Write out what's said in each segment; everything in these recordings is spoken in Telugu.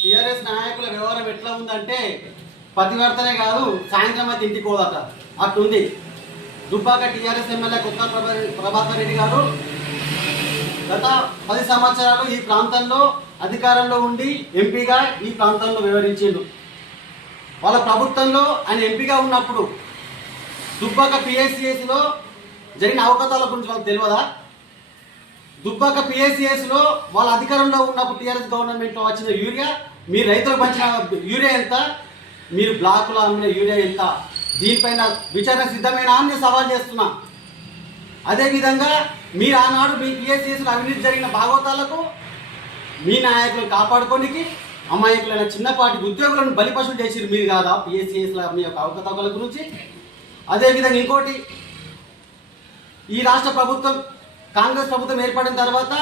టీఆర్ఎస్ నాయకుల వ్యవహారం ఎట్లా ఉందంటే పతివర్తనే కాదు, సాయంత్రం అయితే ఇంటికి పోదట అట్లుంది. దుబ్బాక టీఆర్ఎస్ ఎమ్మెల్యే కొత్త ప్రభాకర్ రెడ్డి గారు గత 10 సంవత్సరాలు ఈ ప్రాంతంలో అధికారంలో ఉండి ఎంపీగా ఈ ప్రాంతంలో వివరించిండు. వాళ్ళ ప్రభుత్వంలో ఆయన ఎంపీగా ఉన్నప్పుడు దుబ్బాక పిఎస్సిఎస్లో జరిగిన అవకతవకల గురించి వాళ్ళకి తెలియదా? దుబ్బాక పిఎస్సిఎస్లో వాళ్ళ అధికారంలో ఉన్నప్పుడు టీఆర్ఎస్ గవర్నమెంట్లో వచ్చిన యూరియా, మీరు రైతులకు పంచిన యూరియా ఎంత, మీరు బ్లాకులో అమ్మిన యూరియా ఎంత, దీనిపైన విచారణ సిద్ధమైన అని సవాల్ చేస్తున్నా. అదేవిధంగా మీరు ఆనాడు మీ పిఎస్సిఎస్లో అవినీతి జరిగిన భాగవతాలకు మీ నాయకులను కాపాడుకోనికి అమాయకులైన చిన్నపాటి ఉద్యోగులను బలిపశులు చేసిరు మీరు కాదా పిఎస్సిఎస్ల మీ యొక్క అవకతవకల గురించి? అదేవిధంగా ఇంకోటి, ఈ రాష్ట్ర ప్రభుత్వం కాంగ్రెస్ ప్రభుత్వం ఏర్పడిన తర్వాత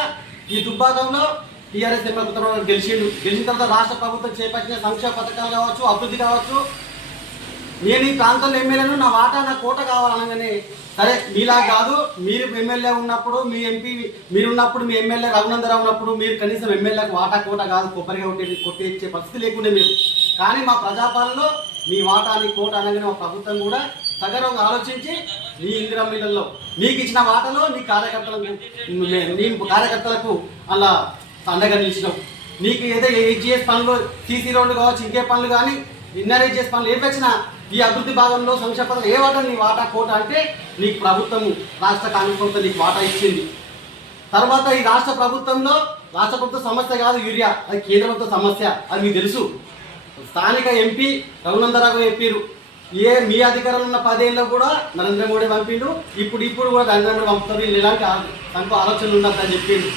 ఈ దుబ్బాకంలో టీఆర్ఎస్ ప్రభుత్వం గెలిచిన తర్వాత రాష్ట్ర ప్రభుత్వం చేపట్టిన సంక్షేమ పథకాలు కావచ్చు, అభివృద్ధి కావచ్చు, నేను ఈ ప్రాంతంలో ఎమ్మెల్యేను, నా వాటా నా కోట కావాలనగానే సరే మీలా కాదు, మీరు ఎమ్మెల్యే ఉన్నప్పుడు మీ ఎంపీ మీరున్నప్పుడు మీ ఎమ్మెల్యే రఘునందరావు ఉన్నప్పుడు మీరు కనీసం ఎమ్మెల్యేకు వాటా కోట కాదు కొబ్బరిగా కొట్టేచ్చే పరిస్థితి లేకుండే మీరు. కానీ మా ప్రజాపాలనలో మీ వాటాని కోట అనగానే మా ప్రభుత్వం కూడా సగర్వంగా ఆలోచించి నీ ఇందిరా మిల్లల్లో నీకు ఇచ్చిన వాటలో నీ కార్యకర్తలకు అలా అండగా నిలిచినావు. నీకు ఏదో హెచ్జిఎస్ పనులు, సీసీ రోడ్లు కావచ్చు, ఇంకే పనులు కానీ ఇన్నర్ హెచ్జిఎస్ పనులు ఏవి వచ్చినా ఈ అభివృద్ధి భాగంలో సంక్షేమ పథకం ఏ వాటా నీ వాటా కోట అంటే నీకు ప్రభుత్వం రాష్ట్ర కాంగ్రెస్ ప్రభుత్వం నీకు వాటా ఇచ్చింది. తర్వాత ఈ రాష్ట్ర ప్రభుత్వ సమస్య కాదు యూరియా, అది కేంద్ర ప్రభుత్వ సమస్య, అది మీకు తెలుసు. స్థానిక ఎంపీ రఘునందరావు చెప్పారు, మీ అధికారంలో ఉన్న 10 ఏళ్ళలో కూడా నరేంద్ర మోడీ పంపిండు, ఇప్పుడు కూడా నరేంద్ర మోడీ పంపుతారు, వీళ్ళు ఎలాంటి ఆలోచనలు ఉండద్దని చెప్పిండు.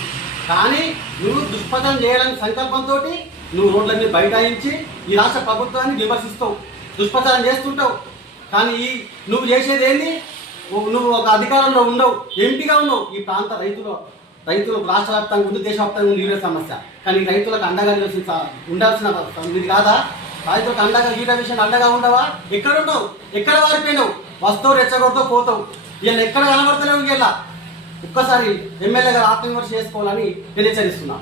కానీ నువ్వు దుష్ప్రచారం చేయాలని సంకల్పంతో నువ్వు రోడ్లన్నీ బైఠాయించి ఈ రాష్ట్ర ప్రభుత్వాన్ని విమర్శిస్తావు, దుష్ప్రచారం చేస్తుంటావు. కానీ నువ్వు చేసేది ఏంది? నువ్వు ఒక అధికారంలో ఉండవు, ఎంపీగా ఉండవు. ఈ ప్రాంత రైతులకు రాష్ట్ర వ్యాప్తంగా ఉంది, దేశవ్యాప్తంగా ఉంది యూరియా సమస్య. కానీ రైతులకు అండగా ఉండాల్సిన ఇది కాదా? రైతులకు అండగా యూరియా విషయాన్ని అండగా ఉండవా? ఎక్కడ ఉండవు, ఎక్కడ వారిపోయినావు, వస్తావు రెచ్చగొడతావు పోతావు. వీళ్ళు ఎక్కడ కనబడతలేవు. వీళ్ళ ఒక్కసారి ఎమ్మెల్యే గారు ఆత్మవిమర్శ చేసుకోవాలని నేను హెచ్చరిస్తున్నా.